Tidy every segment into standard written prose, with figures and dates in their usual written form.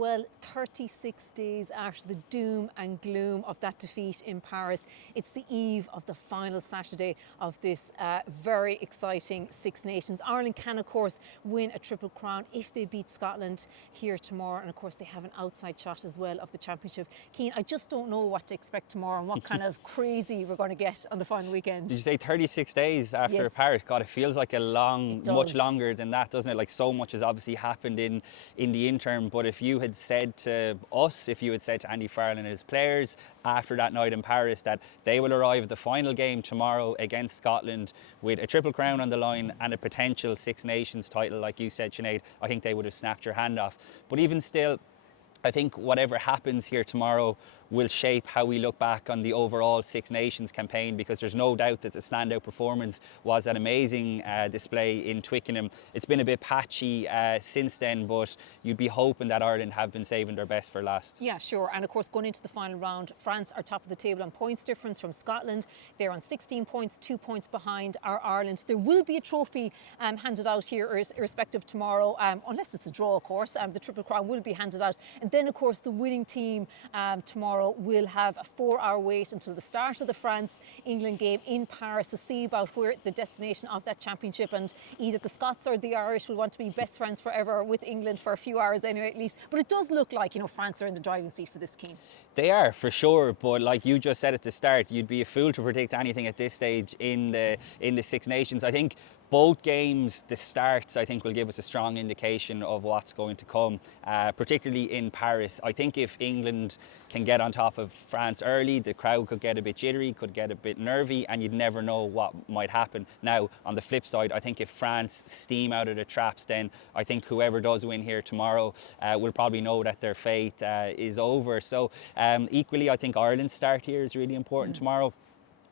Well, 36 days after the doom and gloom of that defeat in Paris, it's the eve of the final Saturday of this very exciting Six Nations. Ireland can, of course, win a Triple Crown if they beat Scotland here tomorrow. And, of course, they have an outside shot as well of the championship. Cian, I just don't know what to expect tomorrow and what kind of crazy we're going to get on the final weekend. Did you say 36 days after Yes. Paris? God, it feels like much does. longer than that, doesn't it? Like, so much has obviously happened in the interim. But if you had said to us, if you had said to Andy Farrell and his players after that night in Paris that they will arrive at the final game tomorrow against Scotland with a Triple Crown on the line and a potential Six Nations title, like you said, Sinead, I think they would have snapped your hand off. But even still, I think whatever happens here tomorrow will shape how we look back on the overall Six Nations campaign, because there's no doubt that the standout performance was an amazing display in Twickenham. It's been a bit patchy since then, but you'd be hoping that Ireland have been saving their best for last. Yeah, sure. And of course, going into the final round, France are top of the table on points difference from Scotland. They're on 16 points, 2 points behind our Ireland. There will be a trophy handed out here, irrespective tomorrow, unless it's a draw, of course. The Triple Crown will be handed out. And then, of course, the winning team tomorrow will have a 4-hour wait until the start of the France-England game in Paris to see about where the destination of that championship, and either the Scots or the Irish will want to be best friends forever with England for a few hours anyway, at least. But it does look like, France are in the driving seat for this, Cian. They are, for sure, but like you just said at the start, you'd be a fool to predict anything at this stage in the Six Nations. I think both games, the starts, I think will give us a strong indication of what's going to come, particularly in Paris. I think if England can get on top of France early, the crowd could get a bit jittery, could get a bit nervy, and you'd never know what might happen. Now, on the flip side, I think if France steam out of the traps, then I think whoever does win here tomorrow will probably know that their fate is over. So equally, I think Ireland's start here is really important tomorrow.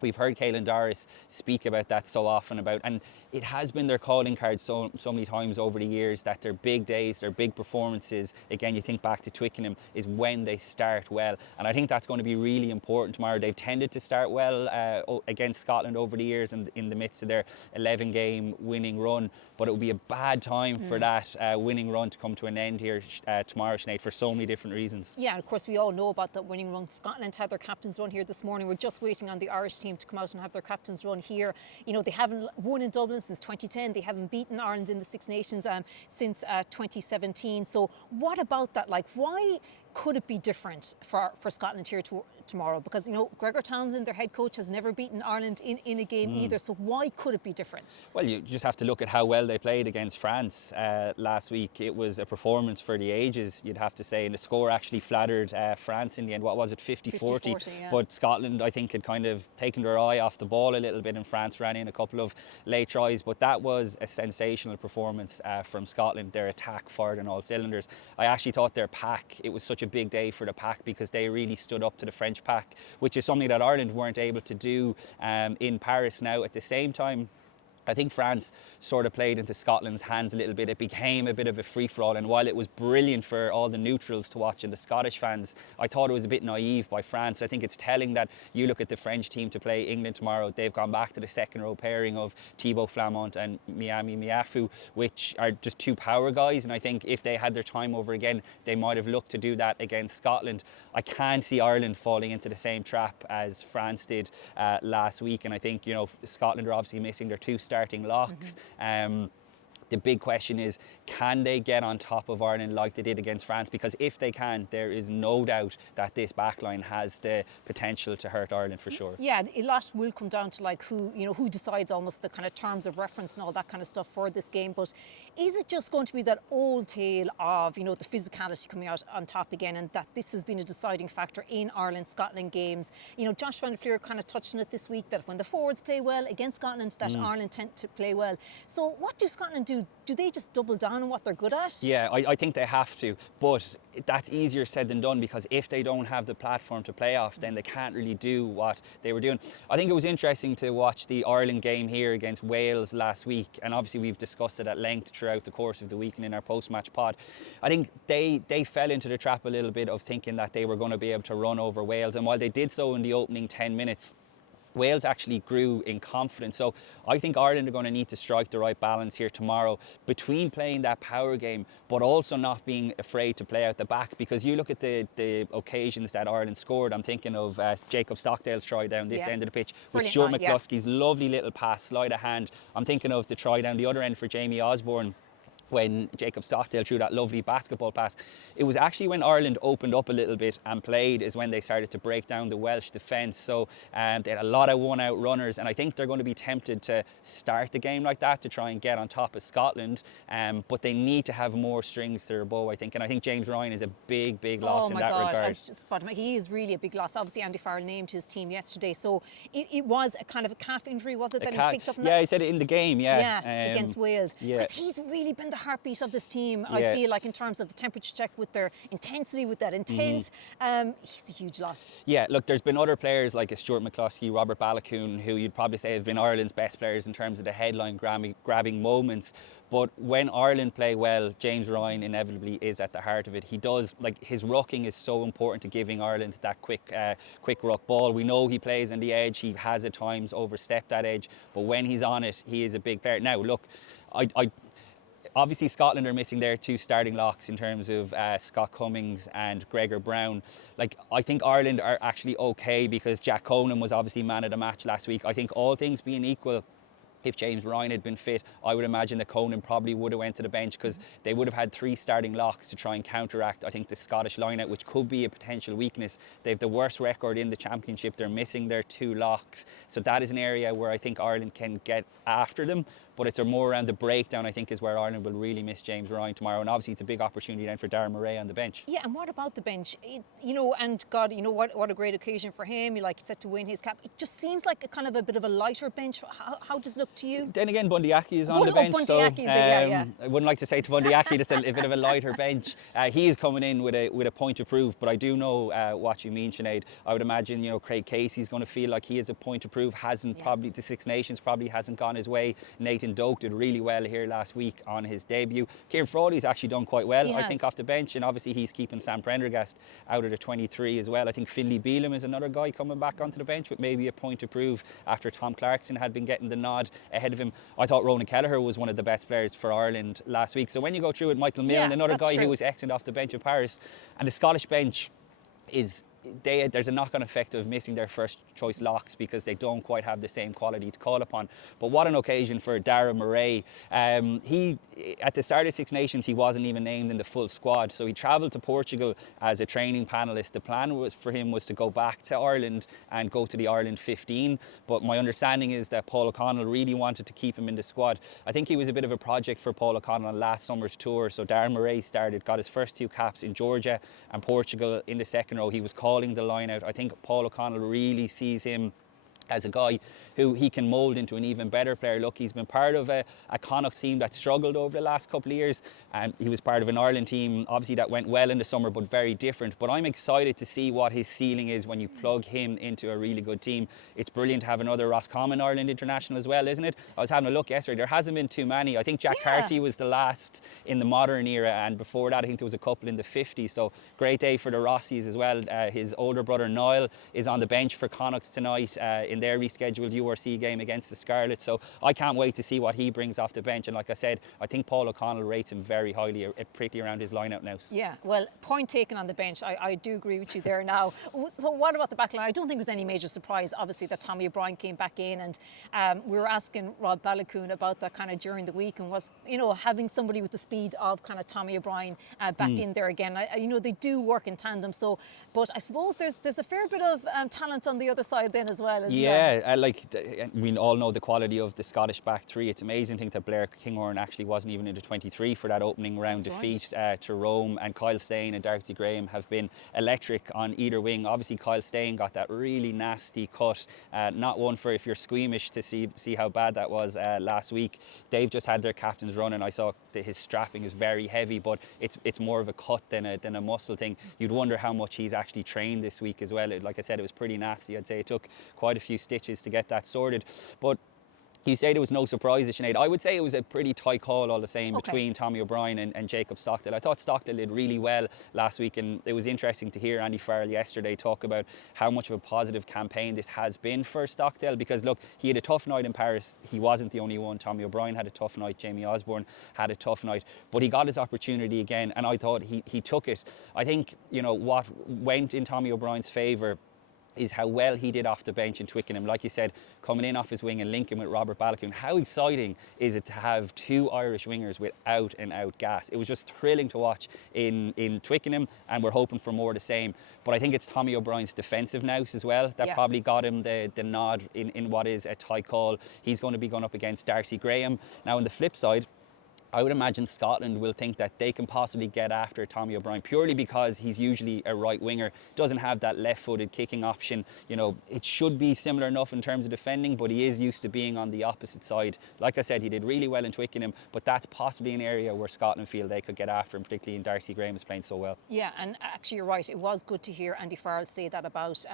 We've heard Caelan Doris speak about that so often, and it has been their calling card so many times over the years that their big days, their big performances, again, you think back to Twickenham, is when they start well. And I think that's going to be really important tomorrow. They've tended to start well against Scotland over the years and in the midst of their 11-game winning run, but it will be a bad time for that winning run to come to an end here tomorrow, Sinead, for so many different reasons. Yeah, and of course we all know about that winning run. Scotland had their captain's run here this morning. We're just waiting on the Irish team to come out and have their captain's run here. They haven't won in Dublin since 2010. They haven't beaten Ireland in the Six Nations since 2017. So what about that? Like, why could it be different for Scotland here tomorrow? Because, Gregor Townsend, their head coach, has never beaten Ireland in a game either. So why could it be different? Well, you just have to look at how well they played against France last week. It was a performance for the ages, you'd have to say. And the score actually flattered France in the end. What was it, 50-40? Yeah. But Scotland, I think, had kind of taken their eye off the ball a little bit, and France ran in a couple of late tries. But that was a sensational performance from Scotland. Their attack fired on all cylinders. I actually thought their pack, it was such a big day for the pack, because they really stood up to the French pack, which is something that Ireland weren't able to do in Paris. Now, at the same time, I think France sort of played into Scotland's hands a little bit. It became a bit of a free-for-all, and while it was brilliant for all the neutrals to watch and the Scottish fans, I thought it was a bit naive by France. I think it's telling that you look at the French team to play England tomorrow, they've gone back to the second-row pairing of Thibaut Flamand and Miami Miafu, which are just two power guys, and I think if they had their time over again, they might have looked to do that against Scotland. I can't see Ireland falling into the same trap as France did last week, and I think, Scotland are obviously missing their two starting locks. The big question is, can they get on top of Ireland like they did against France? Because if they can, there is no doubt that this backline has the potential to hurt Ireland for sure. Yeah, a lot will come down to who decides almost the kind of terms of reference and all that kind of stuff for this game. But is it just going to be that old tale of, the physicality coming out on top again, and that this has been a deciding factor in Ireland-Scotland games? Josh Van der Fleer kind of touched on it this week, that when the forwards play well against Scotland, that Ireland tend to play well. So what do Scotland do? Do they just double down on what they're good at? Yeah, I think they have to, but that's easier said than done, because if they don't have the platform to play off, then they can't really do what they were doing. I think it was interesting to watch the Ireland game here against Wales last week, and obviously we've discussed it at length throughout the course of the week and in our post-match pod. I think they fell into the trap a little bit of thinking that they were going to be able to run over Wales, and while they did so in the opening 10 minutes, Wales actually grew in confidence. So I think Ireland are going to need to strike the right balance here tomorrow between playing that power game but also not being afraid to play out the back, because you look at the occasions that Ireland scored. I'm thinking of Jacob Stockdale's try down this end of the pitch with Brilliant Stuart line, McCluskey's lovely little pass, sleight of hand. I'm thinking of the try down the other end for Jamie Osborne when Jacob Stockdale threw that lovely basketball pass. It was actually when Ireland opened up a little bit and played is when they started to break down the Welsh defence. So they had a lot of one-out runners, and I think they're going to be tempted to start the game like that to try and get on top of Scotland. But they need to have more strings to their bow, I think. And I think James Ryan is a big, big loss in that regard. I was just spotting him. He is really a big loss. Obviously, Andy Farrell named his team yesterday, so it was a kind of a calf injury, was it, that he picked up? Yeah, he said it in the game, Yeah, against Wales. Yeah. Because he's really been the heartbeat of this team, I feel like, in terms of the temperature check, with their intensity, with that intent. He's a huge loss. Yeah, look, there's been other players like Stuart McCluskey, Robert Balakoon, who you'd probably say have been Ireland's best players in terms of the headline grabbing moments. But when Ireland play well, James Ryan inevitably is at the heart of it. He does, like, his rucking is so important to giving Ireland that quick ruck ball. We know he plays on the edge. He has at times overstepped that edge, but when he's on it, he is a big player. Now, look, obviously, Scotland are missing their two starting locks in terms of Scott Cummings and Gregor Brown. Like, I think Ireland are actually okay because Jack Conan was obviously man of the match last week. I think all things being equal, if James Ryan had been fit, I would imagine that Conan probably would have went to the bench, because they would have had three starting locks to try and counteract, I think, the Scottish lineout, which could be a potential weakness. They have the worst record in the championship. They're missing their two locks. So that is an area where I think Ireland can get after them. But it's more around the breakdown, I think, is where Ireland will really miss James Ryan tomorrow. And obviously it's a big opportunity then for Darren Murray on the bench. Yeah, and what about the bench? And God, what a great occasion for him. Like you said, to win his cap. It just seems like a kind of a bit of a lighter bench. How does it look to you? Then again, Bundy Aki is on the bench. I wouldn't like to say to Bundy Aki that's a bit of a lighter bench. He is coming in with a point to prove, but I do know what you mean, Sinead. I would imagine, Craig Casey's going to feel like he has a point to prove. Probably the Six Nations probably hasn't gone his way. Nathan Doak did really well here last week on his debut. Kieran Frawley's actually done quite well, I think, off the bench, and obviously he's keeping Sam Prendergast out of the 23 as well. I think Finlay Bealham is another guy coming back onto the bench with maybe a point to prove after Tom Clarkson had been getting the nod ahead of him. I thought Ronan Kelleher was one of the best players for Ireland last week. So when you go through it, Michael Milne, another guy who was excellent off the bench in Paris, and the Scottish bench is... there's a knock-on effect of missing their first choice locks because they don't quite have the same quality to call upon. But what an occasion for Darren Murray. He, at the start of Six Nations, he wasn't even named in the full squad, so he travelled to Portugal as a training panellist. The plan for him was to go back to Ireland and go to the Ireland 15, but my understanding is that Paul O'Connell really wanted to keep him in the squad. I think he was a bit of a project for Paul O'Connell on last summer's tour, so Darren Murray got his first two caps in Georgia and Portugal in the second row. He was calling the line out. I think Paul O'Connell really sees him as a guy who he can mould into an even better player. Look, he's been part of a Connacht team that struggled over the last couple of years, and he was part of an Ireland team, obviously, that went well in the summer, but very different. But I'm excited to see what his ceiling is when you plug him into a really good team. It's brilliant to have another Roscommon Ireland international as well, isn't it? I was having a look yesterday. There hasn't been too many. I think Jack Carty was the last in the modern era, and before that I think there was a couple in the 50s. So great day for the Rossies as well. His older brother Niall is on the bench for Connacht tonight in their rescheduled URC game against the Scarlets. So I can't wait to see what he brings off the bench. And like I said, I think Paul O'Connell rates him very highly, particularly around his line-out now. Yeah, well, point taken on the bench. I do agree with you there now. So what about the back line? I don't think it was any major surprise, obviously, that Tommy O'Brien came back in, and we were asking Rob Balakoon about that kind of during the week, and was, having somebody with the speed of kind of Tommy O'Brien back in there again. They do work in tandem. So, but I suppose there's a fair bit of talent on the other side then as well. We all know the quality of the Scottish back three. It's amazing to think that Blair Kinghorn actually wasn't even in the 23 for that opening round defeat to Rome, and Kyle Stain and Darcy Graham have been electric on either wing. Obviously Kyle Stain got that really nasty cut, not one for if you're squeamish to see how bad that was last week. They've just had their captains run, and I saw that his strapping is very heavy, but it's more of a cut than a muscle thing. You'd wonder how much he's actually trained this week as well. Like I said, it was pretty nasty. I'd say it took quite a few stitches to get that sorted. But You say there was no surprises, Sinead. I would say it was a pretty tight call all the same Okay. between Tommy O'Brien and Jacob Stockdale. I thought Stockdale did really well last week, and it was interesting to hear Andy Farrell yesterday talk about how much of a positive campaign this has been for Stockdale, because look, he had a tough night in Paris. He wasn't the only one. Tommy O'Brien had a tough night. Jamie Osborne had a tough night, but he got his opportunity again, and I thought he took it. I think, you know, what went in Tommy O'Brien's favour is how well he did off the bench in Twickenham. Like you said, coming in off his wing and linking with Robert Balogun. How exciting is it to have two Irish wingers with out and out gas? It was just thrilling to watch in Twickenham, and we're hoping for more of the same. But I think it's Tommy O'Brien's defensive nous as well that probably got him the nod in what is a tight call. He's going to be going up against Darcy Graham. Now on the flip side, I would imagine Scotland will think that they can possibly get after Tommy O'Brien purely because he's usually a right winger, doesn't have that left-footed kicking option. You know, it should be similar enough in terms of defending, but he is used to being on the opposite side. Like I said, he did really well in Twickenham, but that's possibly an area where Scotland feel they could get after him, particularly in Darcy Graham is playing so well. Yeah, and actually you're right. It was good to hear Andy Farrell say that about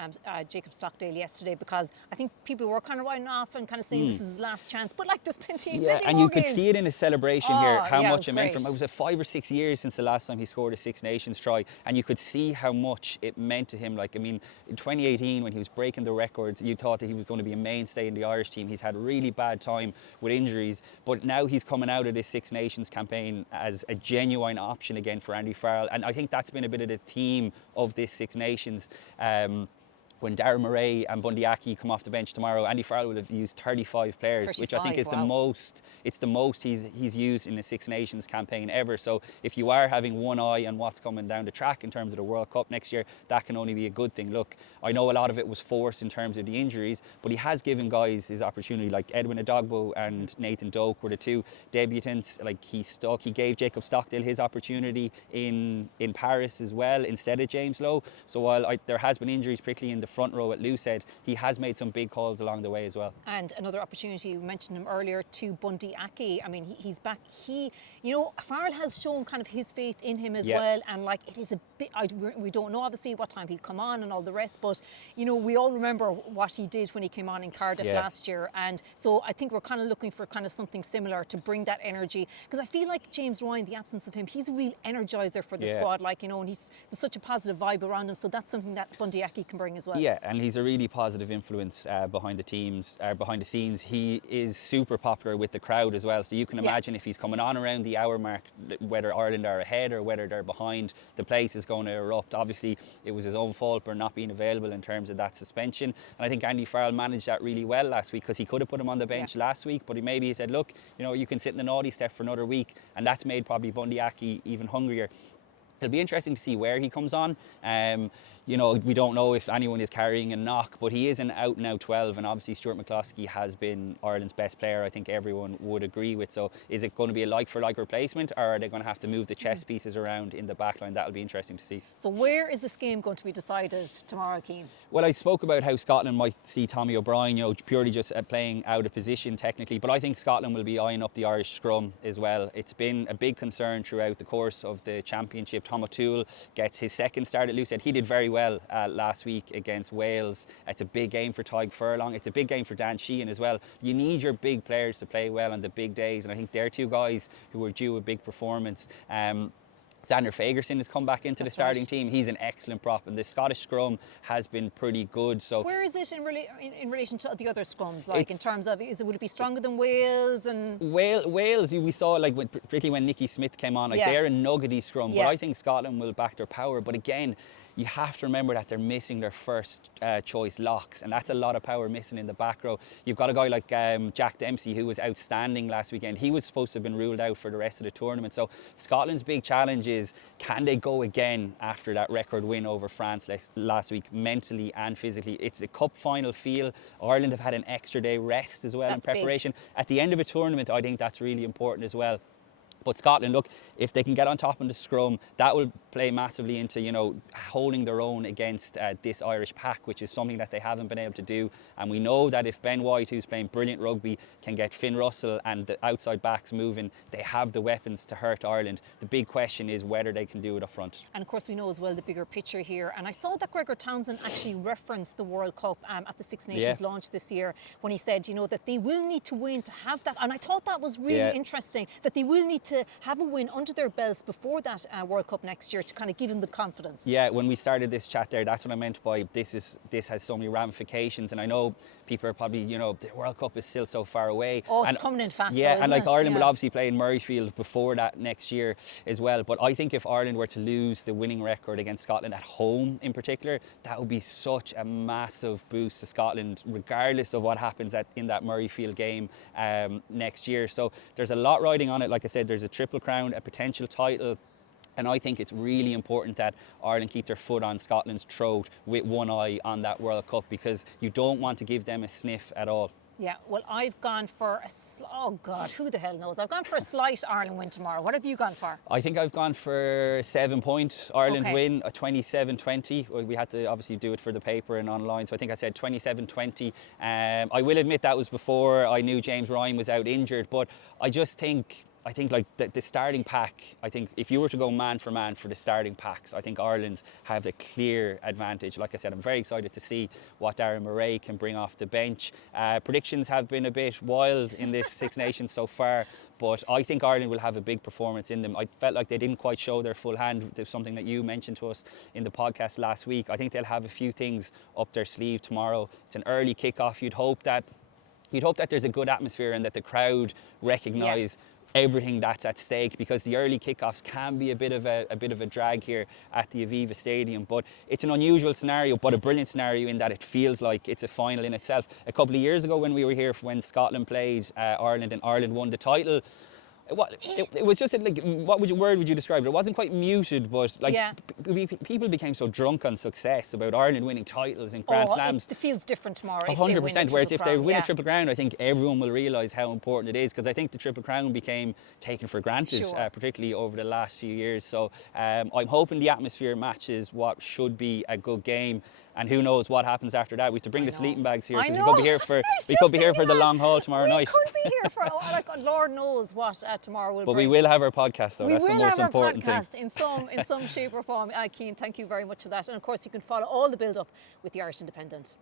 Jacob Stockdale yesterday, because I think people were kind of writing off and kind of saying this is his last chance. But like, there's plenty Yeah, and more you could games. see it in his celebration here, how yeah, much it it was meant for him. great. It was 5 or 6 years since the last time he scored a Six Nations try, and you could see how much it meant to him. Like, I mean, in 2018 when he was breaking the records, you thought that he was going to be a mainstay in the Irish team. He's had a really bad time with injuries, but now he's coming out of this Six Nations campaign as a genuine option again for Andy Farrell, and I think that's been a bit of the theme of this Six Nations. When Darren Murray and Bundy Aki come off the bench tomorrow, Andy Farrell will have used 35 players, which I think is 35, the wow. most. It's the most he's used in a Six Nations campaign ever. So if you are having one eye on what's coming down the track in terms of the World Cup next year, that can only be a good thing. Look, I know a lot of it was forced in terms of the injuries, but he has given guys his opportunity. Like Edwin Adogbo and Nathan Doak were the two debutants. Like, he stuck. He gave Jacob Stockdale his opportunity in Paris as well instead of James Lowe. So while there has been injuries, particularly in the front row at Loosehead, he has made some big calls along the way as well. And another opportunity, we mentioned him earlier, to Bundy Aki. I mean, he's back. You know, Farrell has shown kind of his faith in him as well. And like, it is a bit, we don't know obviously what time he'll come on and all the rest, but you know, we all remember what he did when he came on in Cardiff last year. And so I think we're kind of looking for kind of something similar to bring that energy, because I feel like James Ryan, the absence of him, he's a real energizer for the squad. Like, you know, and there's such a positive vibe around him. So that's something that Bundy Aki can bring as well. Yeah, and he's a really positive influence behind the teams, behind the scenes. He is super popular with the crowd as well. So you can imagine if he's coming on around the hour mark, whether Ireland are ahead or whether they're behind, the place is going to erupt. Obviously, it was his own fault for not being available in terms of that suspension. And I think Andy Farrell managed that really well last week, because he could have put him on the bench last week, but he said, look, you know, you can sit in the naughty step for another week, and that's made probably Bundy Aki even hungrier. It'll be interesting to see where he comes on. You know, we don't know if anyone is carrying a knock, but he is an out-and-out 12, and obviously Stuart McCloskey has been Ireland's best player, I think everyone would agree with. So is it going to be a like-for-like replacement, or are they going to have to move the chess pieces around in the backline? That'll be interesting to see. So where is this game going to be decided tomorrow, Keane? Well, I spoke about how Scotland might see Tommy O'Brien, you know, purely just playing out of position technically, but I think Scotland will be eyeing up the Irish scrum as well. It's been a big concern throughout the course of the championship. Tom O'Toole gets his second start at Loosehead. He did very well last week against Wales. It's a big game for Tadhg Furlong. It's a big game for Dan Sheehan as well. You need your big players to play well on the big days, and I think they're two guys who are due a big performance. Xander Fagerson has come back into the starting team. He's an excellent prop, and the Scottish scrum has been pretty good. So where is it in relation to the other scrums? Like, in terms of, would it be stronger than Wales? And Wales, we saw, like, particularly when Nicky Smith came on, like, they're a nuggety scrum. But I think Scotland will back their power. But again, you have to remember that they're missing their first choice locks, and that's a lot of power missing in the back row. You've got a guy like Jack Dempsey, who was outstanding last weekend. He was supposed to have been ruled out for the rest of the tournament. So Scotland's big challenge is, can they go again after that record win over France last week, mentally and physically? It's a cup final feel. Ireland have had an extra day rest as well in preparation. At the end of a tournament, I think that's really important as well. But Scotland, look, if they can get on top in the scrum, that will play massively into, you know, holding their own against this Irish pack, which is something that they haven't been able to do. And we know that if Ben White, who's playing brilliant rugby, can get Finn Russell and the outside backs moving, they have the weapons to hurt Ireland. The big question is whether they can do it up front. And of course, we know as well the bigger picture here. And I saw that Gregor Townsend actually referenced the World Cup at the Six Nations launch this year when he said, you know, that they will need to win to have that. And I thought that was really interesting, that they will need to have a win under their belts before that World Cup next year to kind of give them the confidence. Yeah, when we started this chat there, that's what I meant by this has so many ramifications. And I know people are probably, you know, the World Cup is still so far away. Oh, it's coming in fast. Yeah, though, and like isn't it? Ireland will obviously play in Murrayfield before that next year as well. But I think if Ireland were to lose the winning record against Scotland at home in particular, that would be such a massive boost to Scotland, regardless of what happens in that Murrayfield game next year. So there's a lot riding on it. Like I said, there's a Triple Crown, a potential title. And I think it's really important that Ireland keep their foot on Scotland's throat with one eye on that World Cup, because you don't want to give them a sniff at all. Yeah, well, I've gone for oh God, who the hell knows? I've gone for a slight Ireland win tomorrow. What have you gone for? I think I've gone for 7-point Ireland win, a 27-20. We had to obviously do it for the paper and online, so I think I said 27-20. I will admit that was before I knew James Ryan was out injured, but I think like the starting pack, I think if you were to go man for the starting packs, I think Ireland have a clear advantage. Like I said, I'm very excited to see what Darren Murray can bring off the bench. Predictions have been a bit wild in this Six Nations so far, but I think Ireland will have a big performance in them. I felt like they didn't quite show their full hand. There's something that you mentioned to us in the podcast last week. I think they'll have a few things up their sleeve tomorrow. It's an early kickoff. You'd hope that there's a good atmosphere and that the crowd recognise everything that's at stake, because the early kickoffs can be a bit of a drag here at the Aviva Stadium. But it's an unusual scenario, but a brilliant scenario in that it feels like it's a final in itself. A couple of years ago when we were here, when Scotland played Ireland and Ireland won the title, it was just like, what word would you describe it? It wasn't quite muted, but like people became so drunk on success about Ireland winning titles and Grand Slams. It feels different tomorrow. 100%. Whereas if they win a Triple Crown, I think everyone will realise how important it is, because I think the Triple Crown became taken for granted, particularly over the last few years. So I'm hoping the atmosphere matches what should be a good game. And who knows what happens after that? We have to bring the sleeping bags here, because we could be here for the long haul tomorrow night. We could be here for Lord knows what tomorrow will bring. But we will have our podcast, though. That's the most important thing. We will have our podcast in some shape or form. Cian, thank you very much for that. And of course, you can follow all the build-up with the Irish Independent.